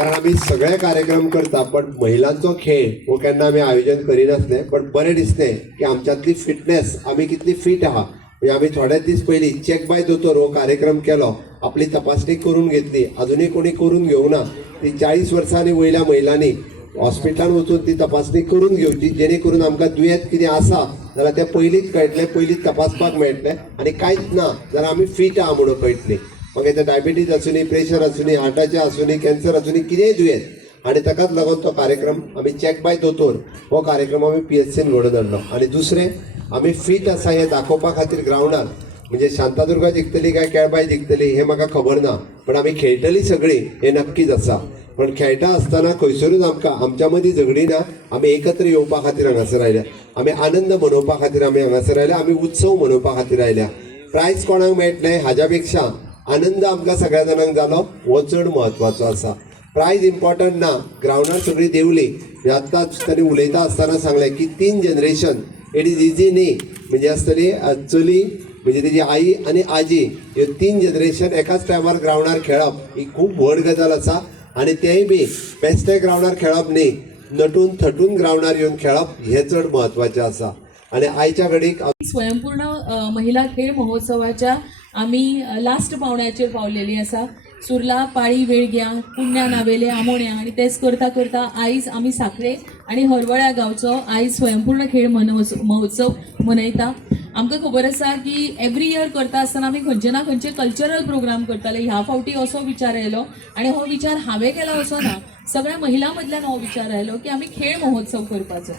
कारण आम्ही सगळे कार्यक्रम करता पण महिलांचो खेळ हो केन्ना आम्ही आयोजन करिनासले. पण बरें दिसलें की आमच्यातली फिटनेस आमी कितली फिट आहा. म्हणजे आम्ही थोडे दीस पयलीं चेक बाय दोतोर हो कार्यक्रम केलो, आपली तपासणी करून घेतली. अजूनही कोणी करून घेवंक ना. ती 40 वर्सांनी वयल्या महिलांनी हॉस्पिटलान वचून ती तपासणी करून घेवची, जेणे करून आमकां दुयेंत कितें आसा जाल्यार तें पयलींच कळटलें, पयलींच तपासपाक मेळटलें. आनी कांयच ना जाल्यार आमी फिट आहा म्हणून कळटली. मागीर तें डायबिटीज आसूनी, प्रेशर आसूनी, हार्टाचें आसूनी, कॅन्सर आसूनी, कितेंय दुयेंत. आनी ताकाच लागून तो कार्यक्रम आमी चेक बाय दोतोर हो कार्यक्रम आमी PHCन घडोवन हाडलो. आनी दुसरें आमी फिट आसा हें दाखोवपा खातीर ग्रावंडार म्हणजे शांतादुर्गा जिखतली काय केळबाई जिखतली हें म्हाका खबर ना, पण आमी खेळटली सगळीं हें नक्कीच आसा. पण खेळटा आसतना खंयसरूच आमकां आमच्या मदीं झगडी ना. आमी एकत्र येवपा खातीर हांगासर आयल्या, आमी आनंद मनोवपा खातीर आमी हांगासर आयल्या, आमी उत्सव मनोवपा खातीर आयल्या. प्रायज कोणाक मेळटलें हाज्या पेक्षा आनंद आमकां सगळ्या जाणांक जालो हो चड म्हत्वाचो आसा. प्रायज इम्पॉर्टंट ना, ग्रावंडार सगळीं देवली. आत्ताच ताणी उलयता आसतना सांगलें की 3 जनरेशन इट इज इजी न्ही. म्हणजे आसतली चली म्हणजे तेजी आई आनी आजी ह्यो 3 जनरेशन एकाच टायमार ग्रावंडार खेळप ही खूब व्हड गजाल आसा. आनी तेंय बी बेश्टे ग्रावंडार खेळप न्ही, नटून थटून ग्रावंडार येवन खेळप हें चड म्हत्वाचें आसा. आनी आयच्या घडीक स्वयंपूर्ण महिला खेळ महोत्सवाच्या आम्ही लास्ट पावण्याचेर पावलेली आसा. सुर्ला पाळी वेळग्या पुण्या नावेले आमोण्या आणि तेच करता करता आयज आमी साखळे आणि हरवळ्या गांवचो आयज स्वयंपूर्ण खेळ महोत्सव मनयता. आमकां खबर आसा की एवरी इयर करता आसतना आमी खंयचे ना खंयचे कल्चरल प्रोग्राम करताले. ह्या फावटी असो विचार आयलो आणि हो विचार हांवें केलो असो ना, सगळ्या महिलां मदल्यान हो विचार आयलो की आमी खेळ महोत्सव करपाचो.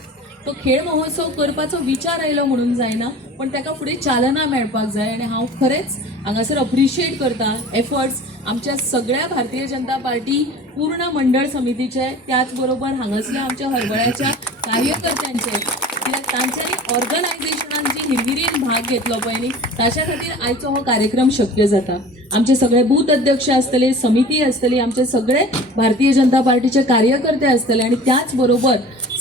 तो खेळ महोत्सव करपाचो विचार आयलो म्हणून जायना, पण ताका फुडें चालना मेळपाक जाय. आनी हांव खरेंच हांगासर अप्रिशिएट करता एफर्ट्स आमच्या सगळ्या भारतीय जनता पार्टी पूर्ण मंडळ समितीचे, त्याच बरोबर हांगासल्या आमच्या हरवळ्याच्या कार्यकर्त्यांचे, कित्याक तांच्यांनी ऑर्गनायझेशनान जी हिरविरीन भाग घेतलो पळय न्ही ताच्या खातीर आयचो हो कार्यक्रम शक्य जाता. आमचे सगळे बूथ अध्यक्ष आसतले, समिती आसतली, आमचे सगळे भारतीय जनता पार्टीचे कार्यकर्ते आसतले आणि त्याच बरोबर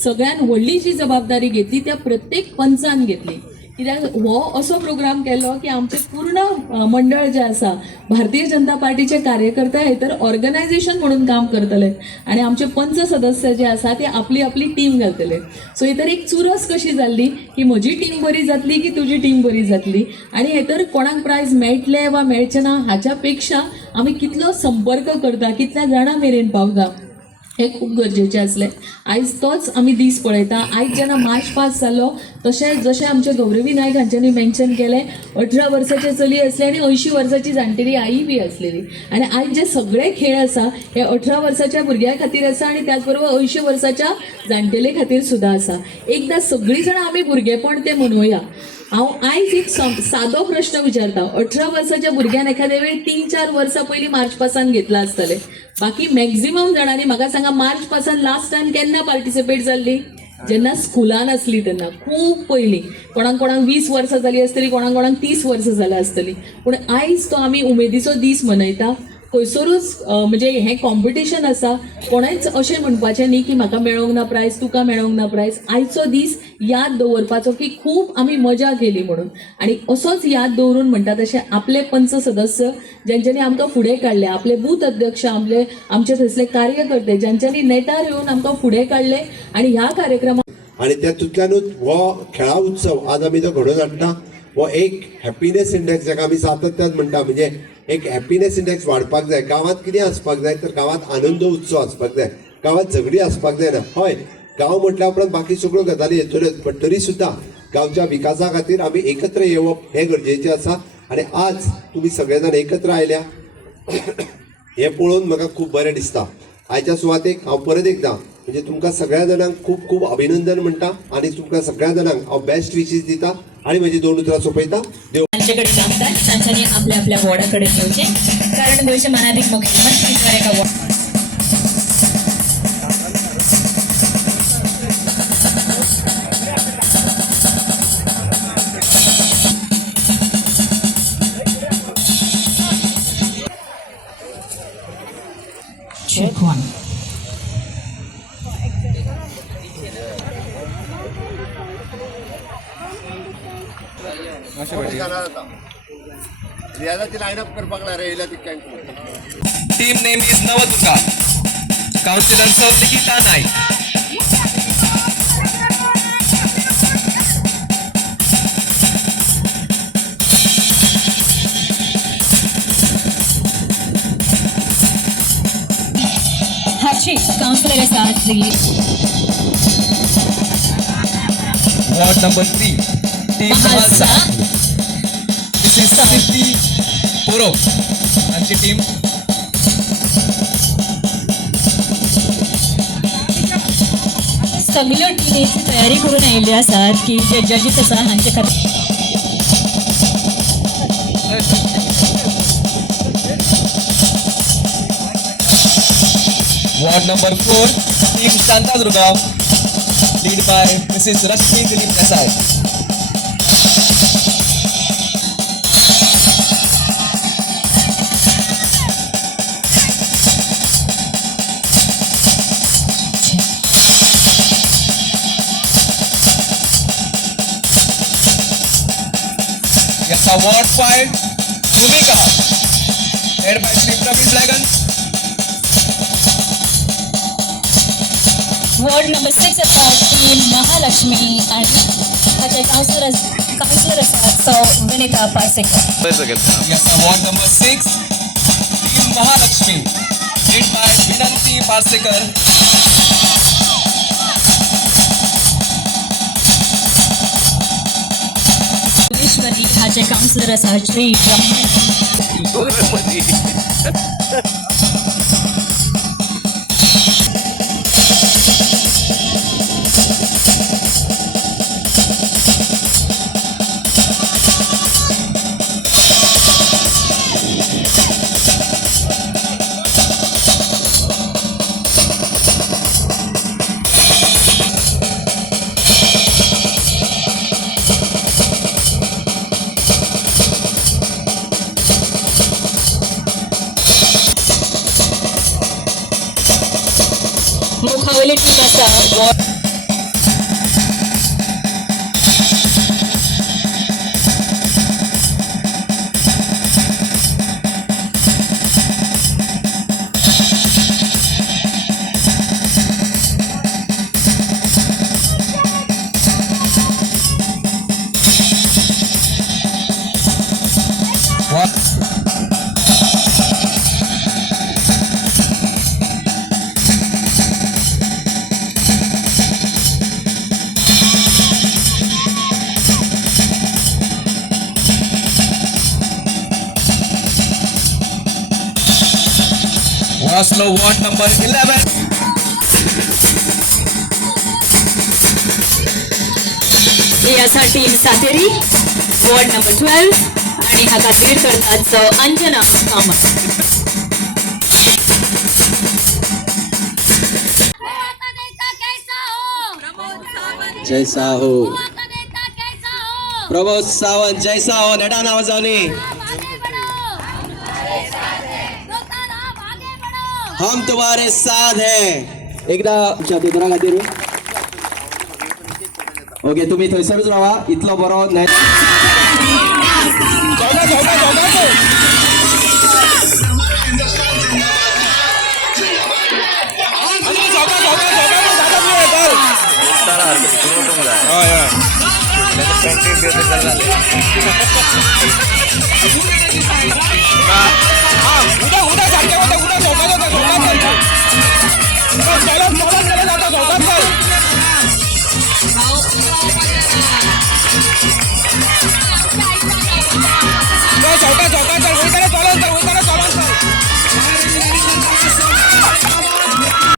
सगळ्यान व्हडली जी जबाबदारी घेतली त्या प्रत्येक पंचान घेतली. कित्याक हो असो प्रोग्राम केलो की आमचे पूर्ण मंडळ जे आसा भारतीय जनता पार्टीचे कार्यकर्ते हेतर ऑर्गनायझेशन म्हणून काम करतले आणि आमचे पंच सदस्य जे आसा ते आपली आपली टीम घालतले. सो हेतर एक चुरस कशी जाल्ली की म्हजी टीम बरी जातली की तुजी टीम बरी जातली. आणि हेतर कोणाक प्रायज मेळटले वा मेळचे ना हाच्या पेक्षा आमी कितलो संपर्क करता, कितल्या जाणां मेरेन पावता हे खूप गरजेचे असले. आयज तोच आमी दीस पळयता. आयज जेन्ना मार्च पास जालो तशें जशें आमचे गौरवी नायक हांच्यांनी मेन्शन केलें 18 वर्साचे चली असले आणि 80 वर्साची जाणटेली आई बी असलेली. आणि आयज जे सगळे खेळ आसा हे 18 वर्साच्या भुरग्यां खातीर आसा आणि त्याच बरोबर 80 वर्साच्या जाणटेले खातीर सुद्दां आसा. एकदां सगळीं जाणां आमी भुरगेपण ते मनोवया. हांव आयज एक सादो प्रश्न विचारता. 18 वर्साच्या भुरग्यान एखाद्या वेळी 3-4 वर्सां पयलीं मार्च पासान घेतला आसतलें. बाकी मॅक्झिमम जाणांनी म्हाका सांगा मार्च पासान लास्ट टायम केन्ना पार्टिसिपेट जाल्ली? जेन्ना स्कुलान आसली तेन्ना, खूब पयलीं. कोणाक 20 वर्सां जाली आसतली, कोणाक 30 वर्सां जाल्यां आसतली. पूण आयज तो आमी उमेदीचो दीस मनयता. खंयसरूच म्हणजे हें कॉम्पिटिशन आसा, कोणेंच अशें म्हणपाचें न्ही की म्हाका मेळोंक ना प्रायज, तुका मेळोंक ना प्रायज. आयचो दीस याद दवरपाचो की खूब आमी मजा केली म्हणून. आनी असोच याद दवरून म्हणटा तशें आपले पंच सदस्य ज्यांच्यांनी आमकां फुडें काडले, आपले बूथ अध्यक्ष, आमचे थंयसले कार्यकर्ते ज्यांच्यांनी नेटार येवन आमकां फुडें काडले आनी ह्या कार्यक्रमाक आणि त्यातूंतल्यानूच हो खेळा उत्सव आज आमी जो घडोवन हाडटा हो एक हॅपीनेस इंडेक्स जाका आमी सातत्यान म्हणटा. म्हणजे एक हॅपीनेस इंडेक्स वाडपाक जाय. गांवांत कितें आसपाक जाय तर गांवांत आनंद उत्सव आसपाक जाय, गांवांत झगडी आसपाक जायना. हय, गांव म्हटल्या उपरांत बाकी सगळ्यो गजाली येतल्योच, पण तरी सुद्दां गांवच्या विकासा खातीर आमी एकत्र येवप हें गरजेचें आसा. आनी आज तुमी सगळे जाण एकत्र आयल्या हें पळोवन म्हाका खूब बरें दिसता. आयच्या सुवातेक हांव परत एकदां म्हणजे तुमकां सगळ्या जाणांक खूब खूब अभिनंदन म्हणटा आणि तुमकां सगळ्या जाणांक हांव बेस्ट विशीस दिता आणि म्हजी 2 उतरां सोंपयता. तांच्याकडे सांगतात तांच्यांनी आपल्या आपल्या वॉर्डाकडे घेवचे, कारण गोंयचे मानाधीश मुख्यमंत्री एका वॉर्ड check 1. रियाजाची लायनअप करपाक लागला येयला ती team name is Navdurga. Councillor सौ निकिता नाईक. हर्षित काउन्सिलर आसात Shri ward number 3 team Mahalsa. Mahalsa. This is Siddhi पोरो यांची टीम. सगळ्यो टिमीची तयारी करून आयिल्ल्यो आसात की जे जजीस आसा हांचे खातीर ward number 4 team Shantadurga lead by Mrs Rashmi Dilip Desai. याचा ward 5 Bhumika head by Shri Pravin ड्रॅगन. वॉर्ड नंबर 6 आसा टीम महालक्ष्मी आणि हाचे काउन्सिलर आसात सौ विनिता पार्सेकर. याचा ward number 6 team Mahalakshmi lead by Vinanti Parsekar. ईश्वरी हाचे काउन्सिलर आसा श्री मुखावली टीम आसा वॉर्ड वासलो वॉर्ड नंबर 11 ही आसा टीम सातेरी वॉर्ड नंबर 12 आणि हाका लीड करतात सौ अंजना कामत. जैसा हो प्रमोद सावंत जैसा हो नेटा नाव जावनी हम तुम्हारे साथ हैं. एकदा तुमच्या पेपरा खातीर ओके तुम्ही थंयसरूच रावा इतलो बरो नाही.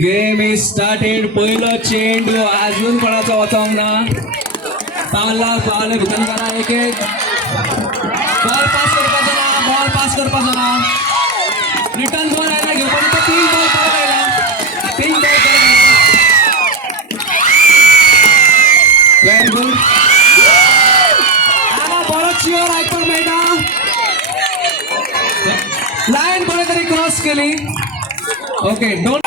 Game is started. पहिलो चेंडू अजून कोणाचो वचोंक ना. पावले भितर करा एक बॉल पास करपाचो ना. रिटर्न बॉल आयला घेवपाचो. 3 बॉल परत आयला. 3 बॉल परत आयला. Very good. आना परत शिवर आयकपाक मेळटा. लायन बरे तरी क्रॉस केली. Okay don't